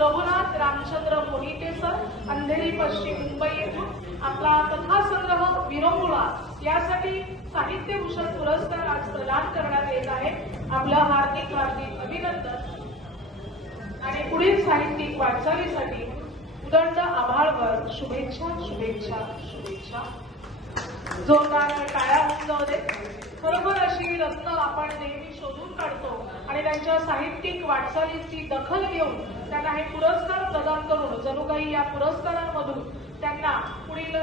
Raghunath Ramchandra Mohite sir Andheri पश्चिम मुंबई येथून आपला कथासंग्रह विरंगुळा यासाठी साहित्यभूषण पुरस्कार आज प्रदान करण्यात येत आहे. आपलं हार्दिक हार्दिक अभिनंदन. आणि पुढील साहित्यिक वाटचालीसाठी उदंड आभाळवर शुभेच्छा शुभेच्छा शुभेच्छा. जोरदार टाळ्या होऊन जाऊ दे. खरोखर अशी रत्न आपण नेहमी शोधून काढतो आणि त्यांच्या साहित्यिक वाटचालीची दखल घेऊन त्यांना हे पुरस्कार प्रदान करून जणू काही या पुरस्कारांमधून त्यांना पुढील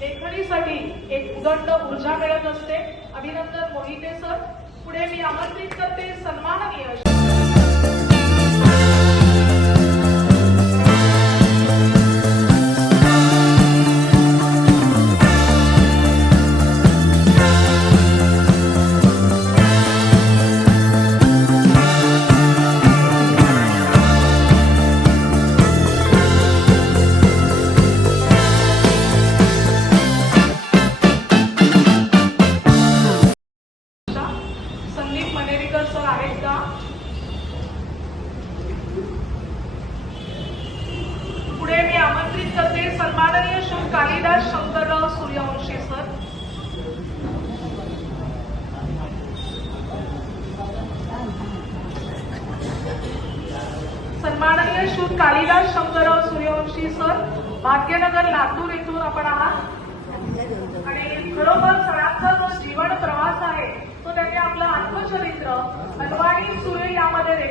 लेखणीसाठी एक उदंड ऊर्जा मिळत असते. अभिनंदन मोहिते सर. पुढे मी आमंत्रित करते. सन्माननीय माननीय सन्माननीय श्री कालिदास शंकरराव सूर्यवंशी सर. सन्माननीय श्री कालिदास शंकरराव सूर्यवंशी सर भाग्यनगर लातूर येथून आपण आहात. आणि खरोखर सरांचा जो जीवन प्रवास आहे तो त्यांनी आपलं आत्मचरित्र अनवाणी सुरे यामध्ये